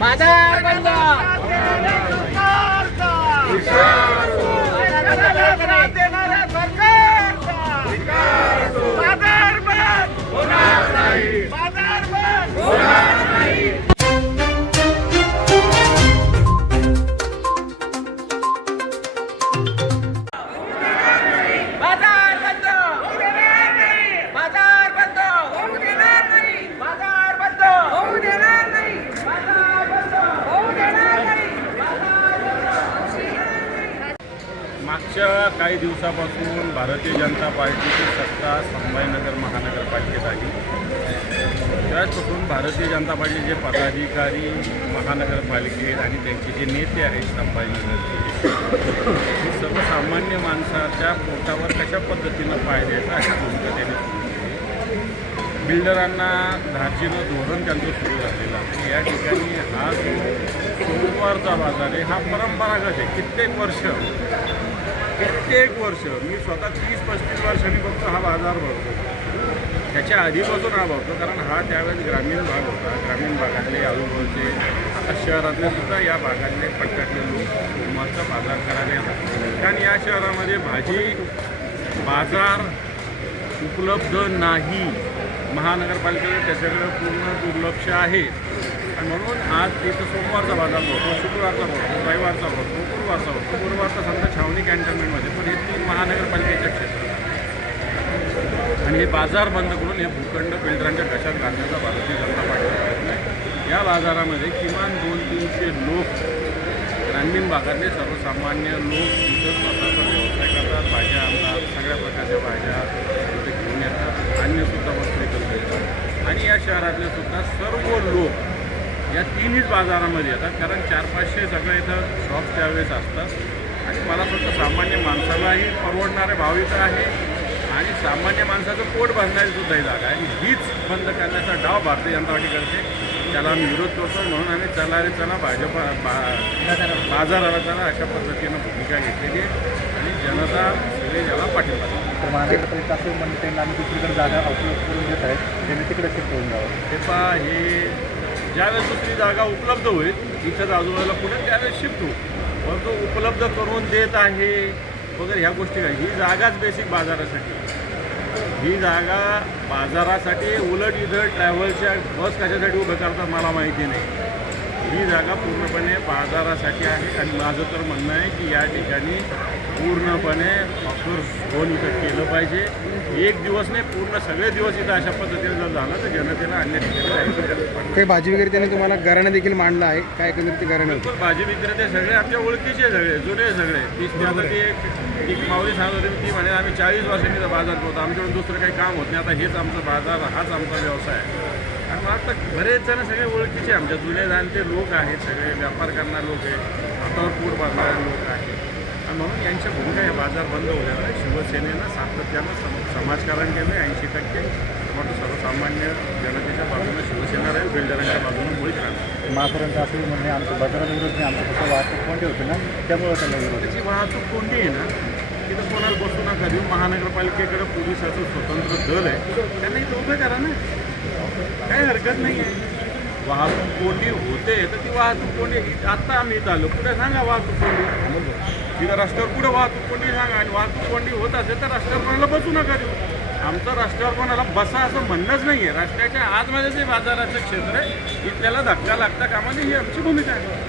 बाजार बंद देणाऱ्या सरकारचा बाजार बंद होणार नाही. बाजार बंद होणार नाही. बाजार बंद होऊ देणार नाही. बाजार बंद होऊ देणार नाही. बाजार बंद होऊ देणार नाही. बाजार बंद होऊ देणार नाही. मागच्या काही दिवसापासून भारतीय जनता पार्टीची सत्ता संभाजीनगर महानगरपालिकेत आली. त्याचपासून भारतीय जनता पार्टीचे पदाधिकारी महानगरपालिकेत आणि त्यांचे जे नेते आहेत संभाजीनगरचे, हे सर्वसामान्य माणसाच्या पोटावर कशा पद्धतीनं पाय द्यायचा अशी भूमिका त्यांनी सुरू केली. बिल्डरांना धार्जिनं धोरण त्यांचं सुरू झालेलं आहे. या ठिकाणी हा जो सोमवारचा बाजार आहे हा परंपरागत आहे. कित्येक वर्ष मी स्वतः 30-35 वर्षांनी फक्त हा बाजार भरतो. त्याच्या आधीपासून हा भरतो, कारण हा त्यावेळेस ग्रामीण भाग होता. ग्रामीण भागातले आजूबाजूचे, आता शहरातले सुद्धा या भागातले पट्ट्यातले लोक सोमवारचा बाजार करायला येतात. कारण या शहरामध्ये भाजी बाजार उपलब्ध नाही. महानगरपालिकेला त्याच्याकडे पूर्ण दुर्लक्ष आहे आणि म्हणून आज तिथं सोमवारचा बाजार भरतो, शुक्रवारचा भरतो, रविवारचा भरतो, गुरुवारचा भरतो. गुरुवारचा समजा छावणी कॅन्टोन्मेंटमध्ये, पण हे 3 महानगरपालिकेच्या क्षेत्रात आणि हे बाजार बंद करून हे भूखंड बिल्डरांच्या घशात घालण्याचा भारतीय जनता पार्टीचा प्रयत्न आहे. या बाजारामध्ये किमान 200-300 लोक, ग्रामीण भागातले सर्वसामान्य लोक तिथं स्वतःचा व्यवसाय करतात. भाज्या आणतात, सगळ्या प्रकारच्या भाज्या तिथे घेऊन येतात, अन्यसुद्धा वस्तू विकत घेतात. आणि या शहरातले सुद्धा सर्व लोक या 3हीच बाजारामध्ये येतात, कारण 400-500 सगळं इथं शॉप्स त्यावेळेस असतात. आणि मला फक्त सामान्य माणसालाही परवडणारे भाव इथं आहे आणि सामान्य माणसाचं पोट भरणारी सुद्धा ही जागा आहे. आणि हीच बंद करण्याचा डाव भारतीय जनता पार्टी करते. त्याला आम्ही विरोध करतो. म्हणून आम्ही चला रे चला भाजपा बाजाराला चला अशा पद्धतीनं भूमिका घेतलेली आहे आणि जनता सगळे याला पाठिंबा देते. महानगरपालिका असं म्हणते आम्ही दुसरीकडे जागा उपलब्ध करून देत आहेत, त्यांनी तिकडे शिफ्ट होऊन जावं. हे पहा, हे ज्यावेळेस दुसरी जागा उपलब्ध होईल इथंच आजूबाजूला पुढे त्यावेळेस शिफ्ट होऊ. परंतु उपलब्ध करून देत आहे वगैरे ह्या गोष्टी काय, ही जागाच बेसिक बाजारासाठी. ही जागा बाजारासाठी, उलट इथं ट्रॅव्हलच्या बस कशासाठी उभं करतात मला माहिती नाही. ही जागा पूर्णपणे बाजारासाठी आहे आणि माझं तर म्हणणं आहे की या ठिकाणी पूर्णपणे ऑफर झोन इथं केलं पाहिजे. एक दिवस नाही, पूर्ण सगळे दिवस इथं अशा पद्धतीने जर झालं तर जनतेला अन्य ठिकाणी जायचं. काही भाजी वगैरे त्याने तुम्हाला घराणं देखील मांडलं आहे, काय एकंदरीत ते घराणं बिलकुल भाजी विक्रेते सगळे आमच्या ओळखीचे, सगळे जुने, सगळे. ती माऊली सांगत होती, ती म्हणे आम्ही 40 वर्षांनी इथं बाजार करतो, आमच्याकडून दुसरं काही काम होत नाही, आता हेच आमचं बाजार, हाच आमचा व्यवसाय आहे. आणि मला वाटतं बरेच जण सगळे ओळखीचे आमच्या जुने जाणते लोक आहेत, सगळे व्यापार करणारे लोक आहेत, हातावर पोट भरणारे लोक आहेत. आणि म्हणून यांच्या भूमिका या बाजार बंद होण्याला शिवसेनेनं सातत्यानं समाजकारण केलं. 80% मात्र सर्वसामान्य जनतेच्या बाजूने शिवसेना राहील, बिल्डरांच्या बाजूने मुळीच राहणार. महापर्यंत असं म्हणणे आमचं बाजारात विरोध नाही, आमचं फक्त वाहतूक कोणते होते ना, त्यामुळे त्याला विरोध. त्याची वाहतूक कोणती आहे ना, तिथं कोणाला बसू नका देऊ. महानगरपालिकेकडे पोलिसाचं स्वतंत्र दल आहे, त्यांना इथं उभं करा ना, काही हरकत नाही आहे. वाहतूक कोंडी होते तर ती वाहतूक कोंडी, आत्ता आम्ही इथं आलो, कुठे सांगा वाहतूक कोंडी. तिथं रस्त्यावर कुठं वाहतूक कोंडी सांगा. आणि वाहतूक कोंडी होत असेल तर रस्त्यावर कोणाला बसू नका देऊ. आमचं रस्त्यावर कोणाला बसा असं म्हणणंच नाही आहे. रस्त्याच्या आतमध्ये जे बाजाराचं क्षेत्र आहे इथल्याला धक्का लागता कामा नये, ही आमची भूमिका आहे.